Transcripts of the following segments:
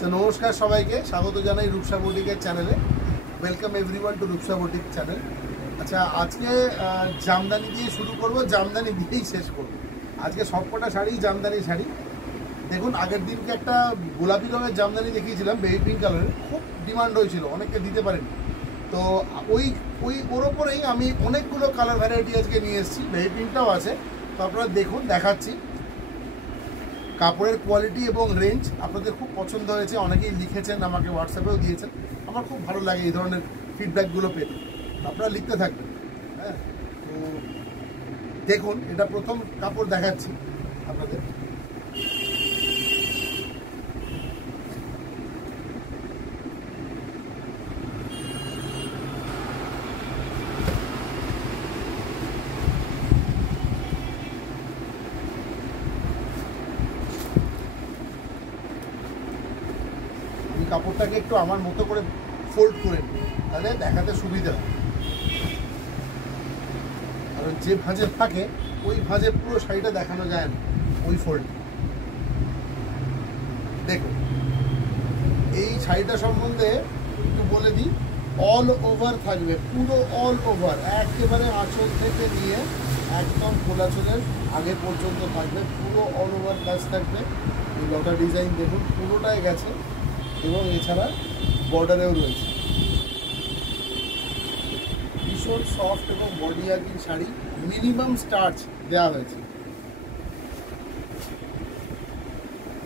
তো নমস্কার সবাইকে, স্বাগত জানাই রূপসা বুটিকের চ্যানেলে। Welcome everyone to Rupsa boutique channel. আচ্ছা, আজকে জামদানি দিয়ে শুরু করব, জামদানি দিয়েই শেষ করব। আজকে সবকটা শাড়ি জামদানি শাড়ি। দেখুন, আগের দিনকে একটা গোলাপি রঙের জামদানি দেখিয়েছিলাম, বেবি পিঙ্ক কালারের, খুব ডিমান্ড হয়েছিল, অনেকে দিতে পারেনি। তো ওর ওপরেই আমি অনেকগুলো কালার ভ্যারাইটি আজকে নিয়ে এসেছি। বেবি পিঙ্কটাও আছে, তো আপনারা দেখুন, দেখাচ্ছি। কাপড়ের কোয়ালিটি এবং রেঞ্জ আপনাদের খুব পছন্দ হয়েছে, অনেকেই লিখেছেন, আমাকে হোয়াটসঅ্যাপেও দিয়েছেন। আমার খুব ভালো লাগে এই ধরনের ফিডব্যাকগুলো পেতে, আপনারা লিখতে থাকবেন। হ্যাঁ, তো দেখুন, এটা প্রথম কাপড় দেখাচ্ছি আপনাদের। কাপড়টাকে একটু আমার মতো করে ফোল্ড করে নিই, তাহলে দেখাতে সুবিধা হয়। কারণ যে ভাঁজে থাকে ওই ভাঁজে পুরো শাড়িটা দেখানো যায় না, ওই ফোল্ড। দেখুন, এই শাড়িটা সম্বন্ধে একটু বলে দিই। অল ওভার থাকবে, পুরো অল ওভার, একেবারে আঁচল থেকে নিয়ে একদম খোলাচলের আগে পর্যন্ত থাকবে, পুরো অল ওভার কাজ থাকবে। এই লতা ডিজাইন দেখুন, পুরোটাই গেছে, এবং এছাড়া বর্ডারেও রয়েছে। ভীষণ সফট এবং body hugging sari, minimum starch দেওয়া হয়েছে।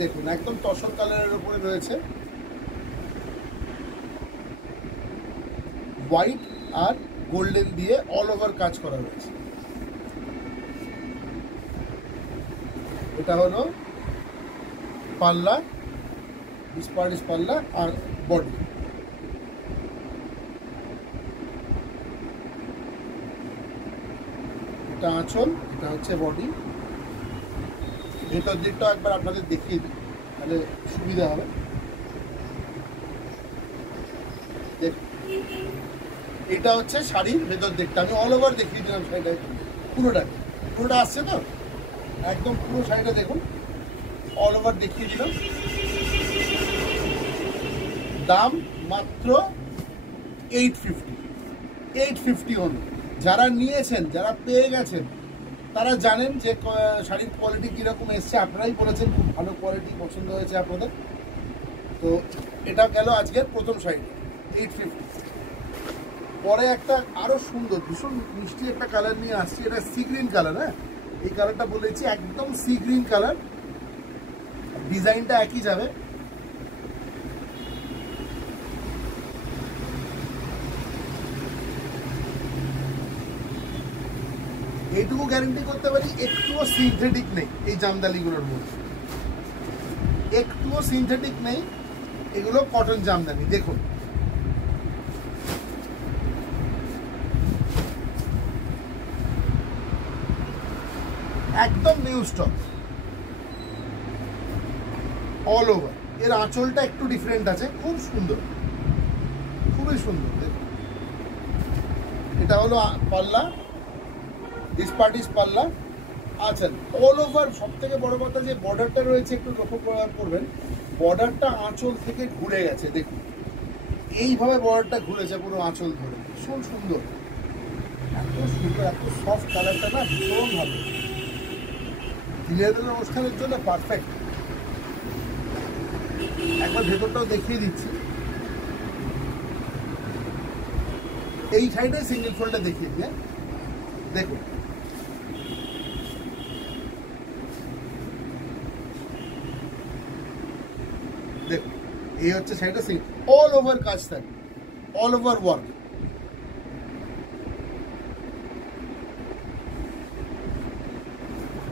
দেখুন, একদম তসর কালারের উপরে রয়েছে, হোয়াইট আর গোল্ডেন দিয়ে অল ওভার কাজ করা রয়েছে। এটা হলো পাল্লা, পাল্লা আর বডি। এটা আঁচল, এটা হচ্ছে বডি। ভেতর দিকটা একবার আপনাদের দেখিয়ে দিই, তাহলে সুবিধা হবে। এটা হচ্ছে শাড়ির ভেতর দিকটা, আমি অল ওভার দেখিয়ে দিলাম শাড়িটা, পুরোটা আসছে তো, একদম পুরো শাড়িটা দেখুন, অল ওভার দেখিয়ে দিলাম। দাম মাত্র 850 হল। যারা নিয়েছেন, যারা পেয়ে গেছেন, তারা জানেন যে শাড়ির কোয়ালিটি কীরকম এসছে। আপনারাই বলেছেন খুব ভালো কোয়ালিটি পছন্দ হয়েছে আপনাদের। তো এটা গেল আজকের প্রথম শাড়ি, 850। পরে একটা আরও সুন্দর, ভীষণ মিষ্টি একটা কালার নিয়ে আসছি। এটা সি গ্রিন কালার। হ্যাঁ, এই কালারটা বলেছি, একদম সি গ্রিন কালার। ডিজাইনটা একই যাবে। এইটুকু গ্যারেন্টি করতে পারি, একটুও সিনথেটিক নেই এই জামদানিগুলোর মধ্যে, একটুও সিনথেটিক নেই। এগুলো কটন জামদানি। দেখুন, একদম নিউ স্টক, অল ওভার। এর আঁচলটা একটু ডিফারেন্ট আছে, খুব সুন্দর, খুবই সুন্দর। দেখুন, এটা হলো পাল্লা, পাল্লা। আচ্ছা, অল ওভার। সব থেকে বড় কথা যে বর্ডারটা রয়েছে, একটু লক্ষ্য করবেন, বর্ডারটা আঁচল থেকে ঘুরে গেছে। দেখুন, এইভাবে বর্ডারটা ঘুরেছে পুরো আঁচল ধরে, ভীষণ সুন্দর, এত সুন্দর, এত সফট কালারটা না, ভীষণ ভালো, দিনের বেলা অনুষ্ঠানের জন্য পারফেক্ট। একবার ভেতরটাও দেখিয়ে দিচ্ছি। এই সাইডে সিঙ্গেল ফোল্ডে দেখিয়ে দিয়ে দেখুন, দেখুন, এই হচ্ছে সাইডে অল ওভার কাজ থাকে, অল ওভার ওয়ার্ক।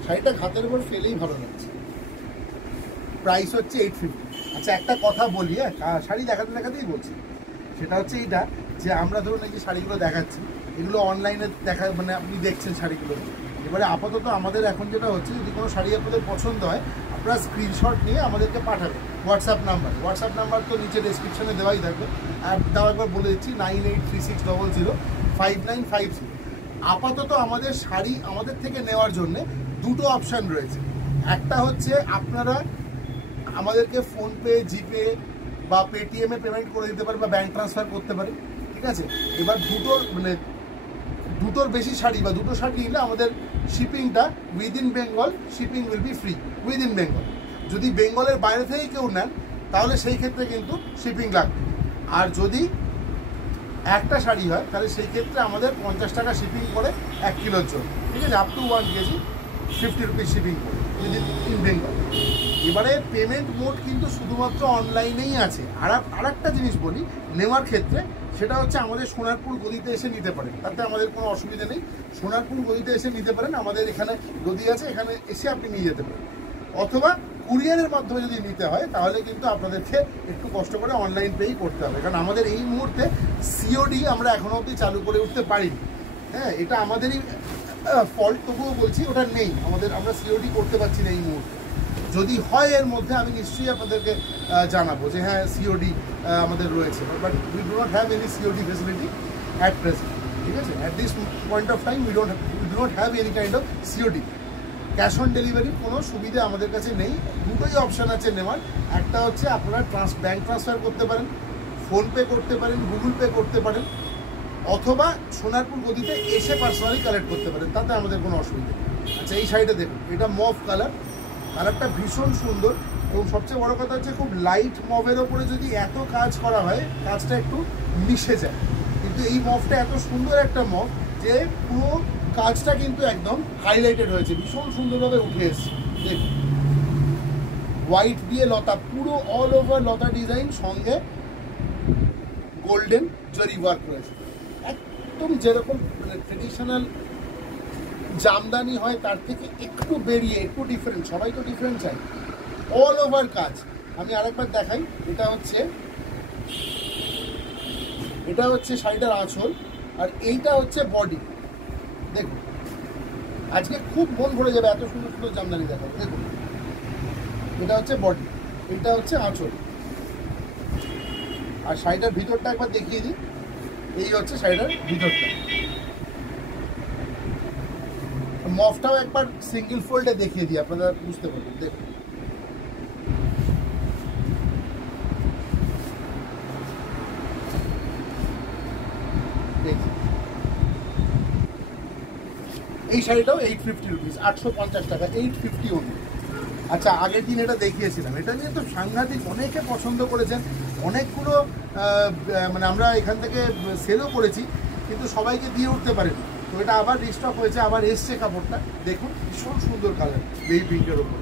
শাড়িটা হাতের উপর ফেলেই ভালো লাগছে। প্রাইস হচ্ছে 850। আচ্ছা, একটা কথা বলি, হ্যাঁ, শাড়ি দেখাতে দেখাতেই বলছি, সেটা হচ্ছে এইটা, যে আমরা ধরুন এই যে শাড়িগুলো দেখাচ্ছি, এগুলো অনলাইনে দেখা, মানে আপনি দেখছেন শাড়িগুলো। এবারে আপাতত আমাদের এখন যেটা হচ্ছে, যদি কোনো শাড়ি আপনাদের পছন্দ হয়, আপনারা স্ক্রিনশট নিয়ে আমাদেরকে পাঠাবেন হোয়াটসঅ্যাপ নাম্বার তো নিচে ডেসক্রিপশনে দেওয়াই থাকবে। আর তাও একবার বলে দিচ্ছি, 9836005950। আপাতত আমাদের শাড়ি আমাদের থেকে নেওয়ার জন্য দুটো অপশান রয়েছে। একটা হচ্ছে আপনারা আমাদেরকে ফোনপে, জিপে বা পেটিএমে পেমেন্ট করে দিতে পারেন বা ব্যাঙ্ক ট্রান্সফার করতে পারেন, ঠিক আছে। এবার দুটোর বেশি শাড়ি বা দুটো শাড়ি নিলে আমাদের শিপিংটা within Bengal shipping will be free within Bengal. যদি বেঙ্গলের বাইরে থেকে কেউ নেন তাহলে সেই ক্ষেত্রে কিন্তু শিপিং লাগবে। আর যদি একটা শাড়ি হয় তাহলে সেই ক্ষেত্রে আমাদের 50 টাকা শিপিং করে 1 কিলোর জন্য, ঠিক আছে, up to 1 KG 50 rupees shipping করে ইন বেঙ্গল। এবারে পেমেন্ট মোড কিন্তু শুধুমাত্র অনলাইনেই আছে। আর একটা জিনিস বলি নেওয়ার ক্ষেত্রে, সেটা হচ্ছে আমাদের সোনারপুর গদিতে এসে নিতে পারেন, তাতে আমাদের কোনো অসুবিধা নেই। সোনারপুর গদিতে এসে নিতে পারেন, আমাদের এখানে গদি আছে, এখানে এসে আপনি নিয়ে যেতে পারেন। অথবা কুরিয়ারের মাধ্যমে যদি নিতে হয় তাহলে কিন্তু আপনাদেরকে একটু কষ্ট করে অনলাইন পেই করতে হবে, কারণ আমাদের এই মুহূর্তে সিওডি আমরা এখনো অবধি চালু করে উঠতে পারিনি। হ্যাঁ, এটা আমাদেরই ফল্ট, তবুও বলছি ওটা নেই আমাদের, আমরা সিওডি করতে পারছি না এই মুহূর্তে। যদি হয় এর মধ্যে আমি নিশ্চয়ই আপনাদেরকে জানাবো যে হ্যাঁ সিওডি আমাদের রয়েছে, but we do not have any COD facility at present, ঠিক আছে। At this point of time we do not have any kind of COD. Cash on ডেলিভারির কোনো সুবিধা আমাদের কাছে নেই। দুটোই অপশান আছে নেওয়ার। একটা হচ্ছে আপনারা ব্যাঙ্ক ট্রান্সফার করতে পারেন, ফোনপে করতে পারেন, গুগল পে করতে পারেন, অথবা সোনারপুর গদিতে এসে পার্সোনালি কালেক্ট করতে পারেন, তাতে আমাদের কোনো অসুবিধা নেই। আচ্ছা, এই শাড়িটা দেখুন, এটা মভ কালার, কালারটা ভীষণ সুন্দর এবং সবচেয়ে বড় কথা হচ্ছে খুব লাইট মভের ওপরে যদি এত কাজ করা হয় কাজটা একটু মিশে যায়, কিন্তু এই মভটা এত সুন্দর একটা মভ যে পুরো কাজটা কিন্তু একদম হাইলাইটেড হয়েছে, ভীষণ সুন্দরভাবে উঠে এসছে। দেখুন, হোয়াইট দিয়ে লতা, পুরো অল ওভার লতা ডিজাইন, সঙ্গে গোল্ডেন জরি ওয়ার্ক রয়েছে, একদম যেরকম মানে ট্রেডিশনাল জামদানি হয় তার থেকে একটু বেরিয়ে, একটু ডিফারেন্ট। সবাই তো ডিফারেন্ট চাই। অল ওভার কাজ। আমি আরেকবার দেখাই, এটা হচ্ছে শাড়িটার আঁচল, আর এইটা হচ্ছে বডি। দেখুন, আজকে খুব মন ভরে যাবে, এত সুন্দর সুন্দর জামদানি দেখাবো। দেখুন, এটা হচ্ছে বডি, এটা হচ্ছে আঁচল, আর শাড়িটার ভিতরটা একবার দেখিয়ে দিই। এই হচ্ছে শাড়িটার ভিতরটা। মফটাও একবার সিঙ্গেল ফোল্ডে দেখিয়ে দিই, আপনারা বুঝতে পারবেন। দেখুন, এই শাড়িটাও 850 রুপিস, 850 টাকা, 850 অনলি। আচ্ছা, আগের দিন এটা দেখিয়েছিলাম, এটা নিয়ে তো সাংঘাতিক অনেকে পছন্দ করেছেন, অনেকগুলো মানে আমরা এখান থেকে সেলও করেছি, কিন্তু সবাইকে দিয়ে উঠতে পারিনি। তো এটা আবার রিস্টক হয়েছে, আবার এসছে কাপড়টা। দেখুন, ভীষণ সুন্দর কালার, বেবি পিঙ্কের ওপর।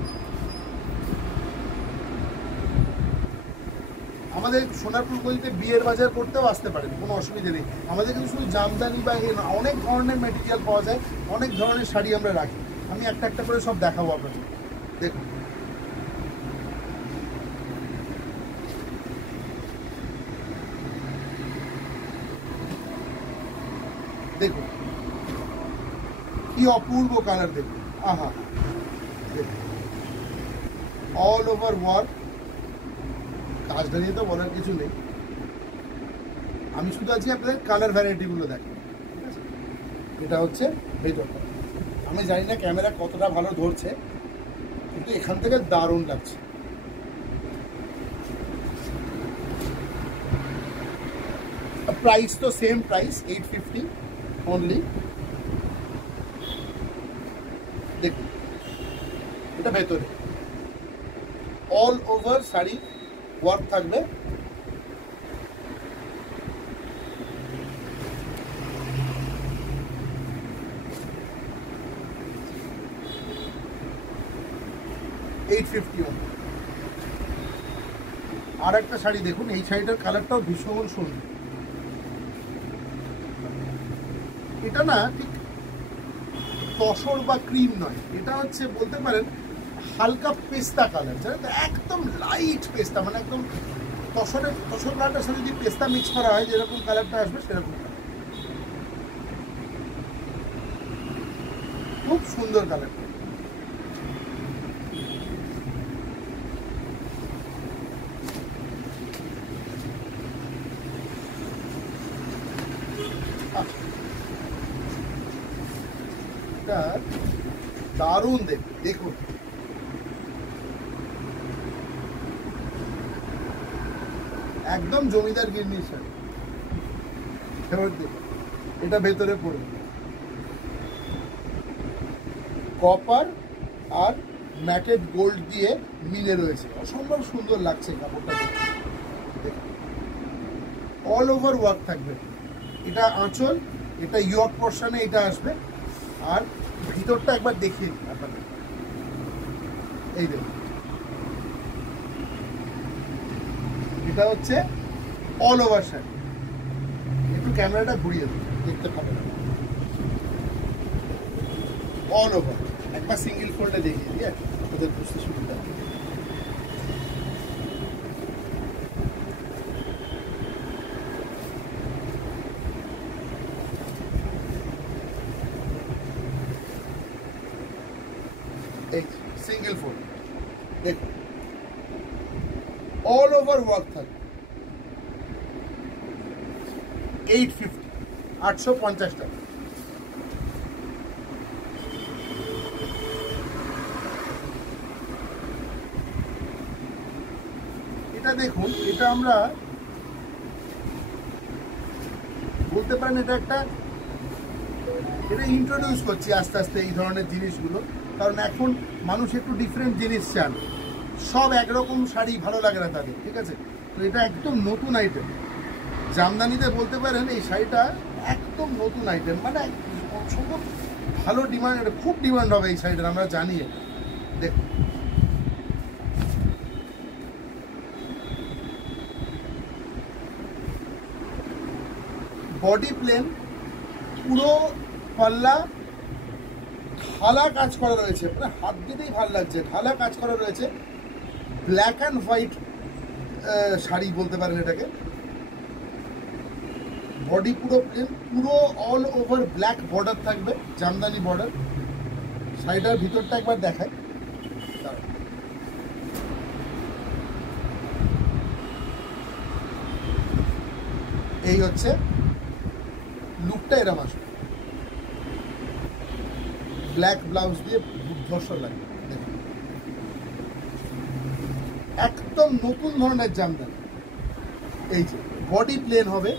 আমাদের সোনারপুর গলিতে বিয়ের বাজার করতেও আসতে পারেন, কোনো অসুবিধা নেই। আমাদের কিন্তু শুধু জামদানি বা অনেক ধরনের মেটেরিয়াল পাওয়া যায়, অনেক ধরনের শাড়ি আমরা রাখি। আমি একটা একটা করে সব দেখাবো আপনাদের। দেখুন, দেখুন কি অপূর্ব কালার, দেখুন, আহা, অল ওভার ওয়ার্ক। কাজটা নিয়ে তো বলার কিছু নেই, আমি শুধু আজকে আপনাদের কালার ভ্যারাইটিগুলো দেখি, ঠিক আছে। এটা হচ্ছে ভেতরটা। আমি জানি না ক্যামেরা কতটা ভালো ধরছে, কিন্তু এখান থেকে দারুণ লাগছে। প্রাইস তো সেম প্রাইস, 850 অনলি। দেখুন, এটা ভেতরে অল ওভার শাড়ি ওয়ার্ক থাকবে। আর একটা শাড়ি দেখুন, এই শাড়িটার কালারটাও ভীষণ সুন্দর। এটা না ঠিক তসর বা ক্রিম নয়, এটা হচ্ছে বলতে পারেন হালকা পেস্তা কালার, জানেন তো, একদম লাইট পেস্তা, মানে একদম তসর কালারটার সাথে যদি পেস্তা মিক্স করা হয় যেরকম কালারটা আসবে সেরকম। খুব সুন্দর কালার। দারুণ দেখুন, একদম জমিদার গিন্নির শাড়ি। এবার দেখুন এটা ভেতরে পড়বে কপার আর ম্যাটেড গোল্ড দিয়ে মিলে রয়েছে, অসম্ভব সুন্দর লাগছে কাপড়টা। অল ওভার ওয়ার্ক থাকবে। এটা আঁচল, এটা ইয়ক পোর্শনে এটা আসবে। আর ভিতরটা একবার দেখিয়ে দিই আপনাদের। এই দেখুন এটা হচ্ছে অল ওভার শাড়ি। একটু ক্যামেরাটা ঘুরিয়ে দিই, দেখতে পাবেন অল ওভার। একবার সিঙ্গেল ফোল্ডে দেখিয়ে দিই, ওদের বুঝতে সুবিধা হবে। এই সিঙ্গেল ফোল্ড দেখুন, অল ওভার ওয়ার্ক থাকবে। 850, 850 টাকা। এটা দেখুন, এটা আমরা বলতে পারেন এটা ইন্ট্রোডিউস করছি আস্তে আস্তে এই ধরনের জিনিসগুলো, কারণ এখন মানুষ একটু ডিফারেন্ট জিনিস চান। সব একরকম শাড়ি ভালো লাগে না তাদের, ঠিক আছে? তো এটা একদম নতুন আইটেম। জামদানিতে বলতে পারেন এই শাড়িটা একদম নতুন আইটেম, মানে অসম্ভব ভালো ডিমান্ড, খুব ডিমান্ড হবে এই শাড়িটার, আমরা জানি। দেখুন বডি প্লেন, পুরো পাল্লা ঢালা কাজ করা রয়েছে, মানে হাত দিতেই ভালো লাগছে, ঢালা কাজ করা রয়েছে। ব্ল্যাক অ্যান্ড হোয়াইট শাড়ি বলতে পারেন এটাকে। বডি পুরো প্লেন, পুরো অল ওভার ব্ল্যাক বর্ডার থাকবে, জামদানি বর্ডার। শাড়িটার ভিতরটা একবার দেখায়। এই হচ্ছে লুকটা, এরম আসবে। ব্ল্যাক ব্লাউজ দিয়ে দুর্ধর্ষ লাগে, দেখুন একদম নতুন ধরনের জামদানি। এই যে বডি প্লেন হবে,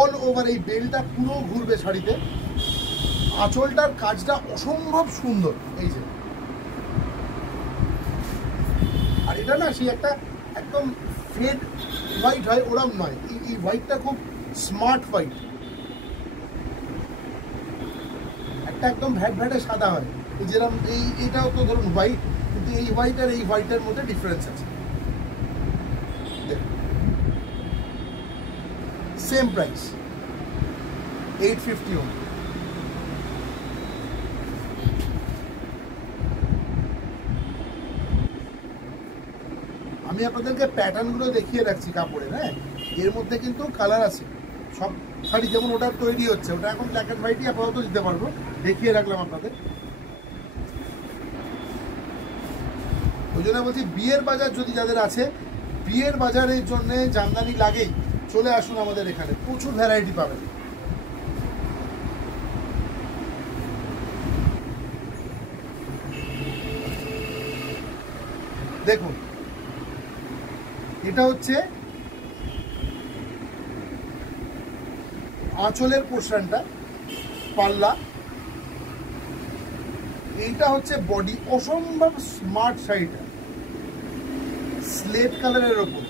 অল ওভার এই বেলটা পুরো ঘুরবে শাড়িতে। আঁচলটার কাজটা অসম্ভব সুন্দর, এই যে। আর এটা না সেই একটা একদম ফেড হোয়াইট হয় ওরম নয়, এই হোয়াইটটা খুব স্মার্ট হোয়াইট, একটা একদম ভ্যাট ভ্যাটে সাদা হয়। যেরকম এইটাও তো ধরুন হোয়াইট, কিন্তু এই হোয়াইট আর এই হোয়াইটের মধ্যে ডিফারেন্স আছে। Same price 850 only। আমি আপনাদেরকে প্যাটার্নগুলো দেখিয়ে রাখছি কাপড়ে, হ্যাঁ। এর মধ্যে কিন্তু কালার আছে, সব শাড়ি যেমন ওটা তৈরি হচ্ছে, ওটা এখন ব্ল্যাক অ্যান্ড হোয়াইটই আপাতত দিতে পারবো, দেখিয়ে রাখলাম আপনাদের। ওই জন্য বলছি বিয়ের বাজার যদি যাদের আছে, বিয়ের বাজারের জন্য জামদানি লাগেই, চলে আসুন আমাদের এখানে, প্রচুর ভ্যারাইটি পাবেন। দেখুন এটা হচ্ছে আঁচলের পোর্শনটা, পাল্লা, এইটা হচ্ছে বডি। অসম্ভব স্মার্ট শাড়িটা, স্লেট কালারের ওপর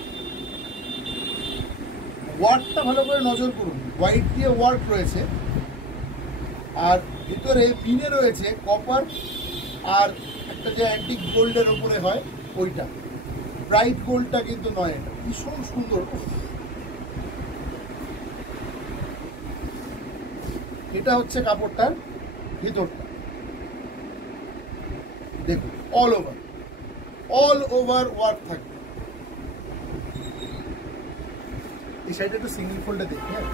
ওয়ার্কটা ভালো করে নজর করুন, হোয়াইট দিয়ে ওয়ার্ক রয়েছে। আর ভিতরে পিনে রয়েছে কপার আর একটা যে অ্যান্টিক গোল্ডের ওপরে হয় ওইটা, ব্রাইট গোল্ডটা কিন্তু নয়, এটা ভীষণ সুন্দর। এটা হচ্ছে কাপড়টার ভিতরটা, দেখুন অল ওভার ওয়ার্ক থাকবে। এই সাইডে একটু সিঙ্গেল ফোল্ডে দেখি, হ্যাঁ,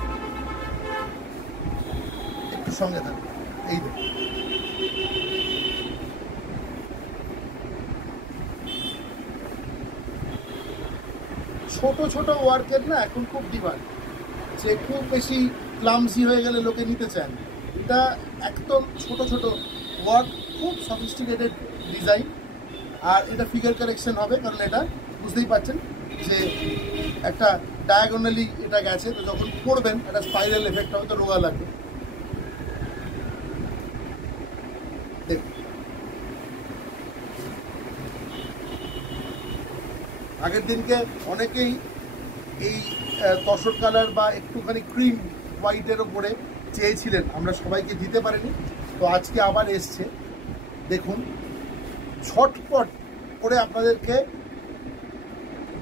একটু সঙ্গে থাকবে। এই দেখুন ছোট ছোট ওয়ার্কের না এখন খুব ডিমান্ড, যে খুব বেশি ক্লামসি হয়ে গেলে লোকে নিতে চান। এটা একদম ছোট ছোট ওয়ার্ক, খুব সফিস্টিকেটেড ডিজাইন। আর এটা ফিগার কারেকশন হবে, কারণ এটা বুঝতেই পারছেন যে একটা ডায়াগোনালি এটা গেছে, তো যখন পড়বেন একটা স্পাইরাল এফেক্ট হবে, তো রোগা লাগবে। দেখুন আগের দিনকে অনেকেই এই তসর কালার বা একটুখানি ক্রিম হোয়াইটের ওপরে চেয়েছিলেন, আমরা সবাইকে দিতে পারিনি, তো আজকে আবার এসছে। দেখুন ছটপট করে আপনাদেরকে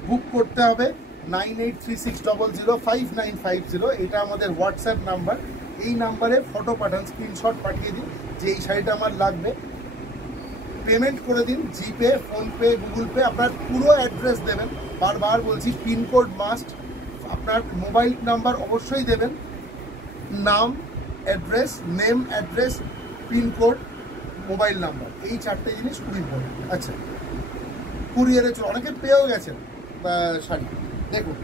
বুক করতে হবে 9836005950, এটা আমাদের হোয়াটসঅ্যাপ নাম্বার। এই নাম্বারে ফটো পাঠান, স্ক্রিনশট পাঠিয়ে দিন যে এই শাড়িটা আমার লাগবে, পেমেন্ট করে দিন, জিপে, ফোনপে, গুগল পে, আপনার পুরো অ্যাড্রেস দেবেন। বারবার বলছি পিনকোড মাস্ট, আপনার মোবাইল নাম্বার অবশ্যই দেবেন, নাম, address, name, address, pincode, mobile number, এই 4টে জিনিস খুব ইম্পর্টেন্ট। আচ্ছা, কুরিয়ারে চলো, অনেকে পেয়েও গেছেন শাড়ি। দেখুন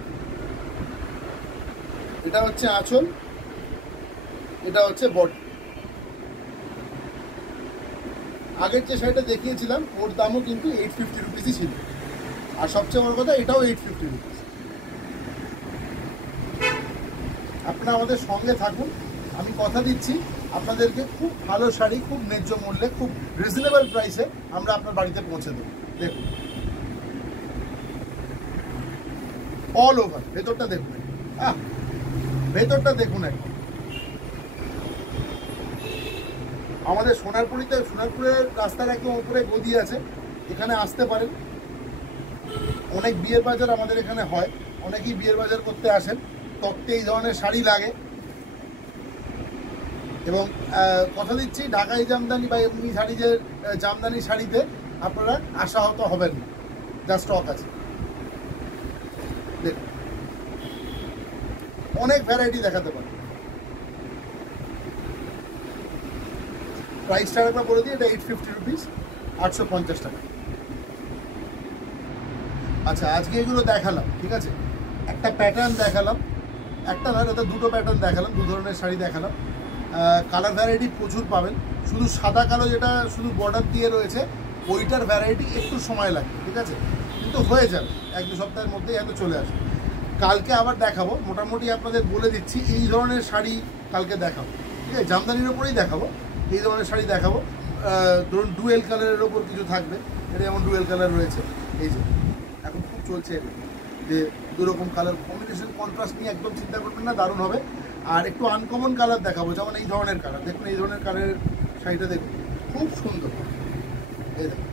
এটা হচ্ছে আঁচল, এটা হচ্ছে বডি। আগের যে শাড়িটা দেখিয়েছিলাম ওর দামও কিন্তু 850 রুপিসই ছিল, আর সবচেয়ে বড় কথা এটাও 850 রুপিস। আপনারা আমাদের সঙ্গে থাকুন, আমি কথা দিচ্ছি আপনাদেরকে খুব ভালো শাড়ি, খুব ন্যায্য মূল্যে, খুব রিজনেবল প্রাইসে আমরা আপনার বাড়িতে পৌঁছে দেবো। দেখুন অল ওভার, ভেতরটা দেখুন, ভেতরটা দেখুন একদম। আমাদের সোনারপুরের রাস্তার একদম উপরে গদি আছে, এখানে আসতে পারেন। অনেক বিয়ের বাজার আমাদের এখানে হয়, অনেকেই বিয়ের বাজার করতে আসেন, তত্ত্বে এই ধরনের শাড়ি লাগে। এবং কথা দিচ্ছি ঢাকাই জামদানি বা এমনি শাড়ি, যে জামদানি শাড়িতে আপনারা আশাহত হবেন না, যা স্টক আছে। দেখুন অনেক ভ্যারাইটি দেখাতে পারে। প্রাইসটা একবার বলে দিই, এটা 850 রুপিস, 850 টাকা। আচ্ছা, আজকে এগুলো দেখালাম, ঠিক আছে, একটা প্যাটার্ন দেখালাম, একটা না, এটা দুটো প্যাটার্ন দেখালাম, দু ধরনের শাড়ি দেখালাম। কালার ভ্যারাইটি প্রচুর পাবেন, শুধু সাদা কালো যেটা শুধু বর্ডার দিয়ে রয়েছে ওইটার ভ্যারাইটি একটু সময় লাগে, ঠিক আছে, কিন্তু হয়ে যাবে, 1-2 সপ্তাহের মধ্যেই হয়তো চলে আসবে। কালকে আবার দেখাবো, মোটামুটি আপনাদের বলে দিচ্ছি এই ধরনের শাড়ি কালকে দেখাবো, ঠিক আছে, জামদানির ওপরেই দেখাবো, এই ধরনের শাড়ি দেখাবো। ধরুন ডুয়েল কালারের ওপর কিছু থাকবে, এটা যেমন ডুয়েল কালার রয়েছে, এই যে এখন খুব চলছে যে দুরকম কালার কম্বিনেশন, কন্ট্রাস্ট নিয়ে একদম চিন্তা করবেন না, দারুণ হবে। আর একটু আনকমন কালার দেখাবো, যেমন এই ধরনের কালার দেখুন, এই ধরনের কালারের শাড়িটা দেখুন, খুব সুন্দর। এই দেখুন,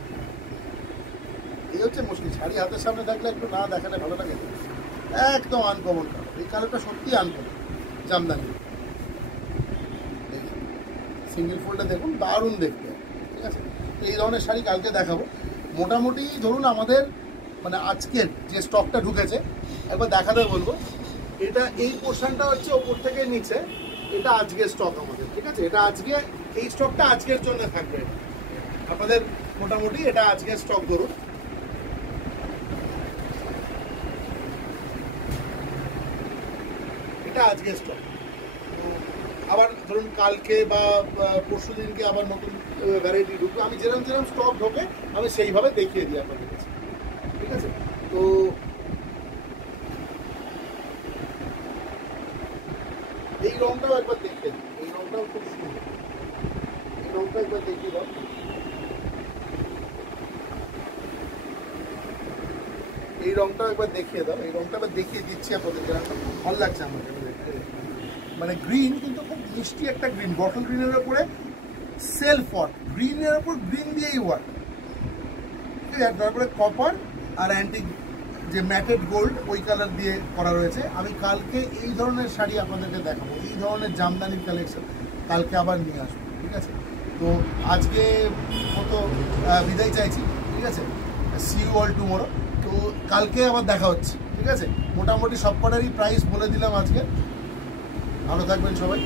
এই হচ্ছে মুশকিল, শাড়ি হাতের সামনে থাকলে একটু না দেখালে ভালো লাগে, একদম আনকমন কালার, এই কালারটা সত্যি আনকমন, জামদানি। সিঙ্গেল ফোল্ডে দেখুন, দারুণ দেখতে, ঠিক আছে। এই ধরনের শাড়ি কালকে দেখাবো। মোটামুটি ধরুন আমাদের মানে আজকের যে স্টকটা ঢুকেছে একবার দেখাতে বলবো। এটা এই পোর্শনটা হচ্ছে ওপর থেকে নিচে, এটা আজকের স্টক আমাদের, ঠিক আছে, এটা আজকে এই স্টকটা আজকের জন্য থাকবে আপনাদের, মোটামুটি এটা আজকের স্টক। ধরুন এটা আজকের স্টক, আবার ধরুন কালকে বা পরশু দিনকে আবার নতুন ভ্যারাইটি ঢুকবে, আমি যেরকম যেরকম স্টক ঢোকে আমি সেইভাবে দেখিয়ে দিই আপনাদের কাছে, ঠিক আছে। তো এই রংটাও একবার দেখতে দিই, এই রংটাও খুব সুন্দর, এই রংটা একবার দেখিয়ে দাও। এই রংটাও একবার দেখিয়ে দাও, এই রংটা একবার দেখিয়ে দিচ্ছি আপনাদের, খুব ভালো লাগছে আমার দেখতে। মানে গ্রিন কিন্তু খুব মিষ্টি একটা গ্রিন, বটল গ্রিনের উপরে সেলফ ওয়ার্ক, গ্রিনের উপর গ্রিন দিয়েই ওয়ার্ক, ঠিক আছে, তারপরে কপার আর অ্যান্টিক যে ম্যাটেড গোল্ড ওই কালার দিয়ে করা রয়েছে। আমি কালকে এই ধরনের শাড়ি আপনাদেরকে দেখাবো, এই ধরনের জামদানির কালেকশন কালকে আবার নিয়ে আসবো, ঠিক আছে। তো আজকে মতো বিদায় চাইছি, ঠিক আছে, সি ইউ অল টুমরো। তো কালকে আবার দেখা হচ্ছে, ঠিক আছে। মোটামুটি সব কটারই প্রাইস বলে দিলাম আজকে। ভালো থাকবেন সবাই।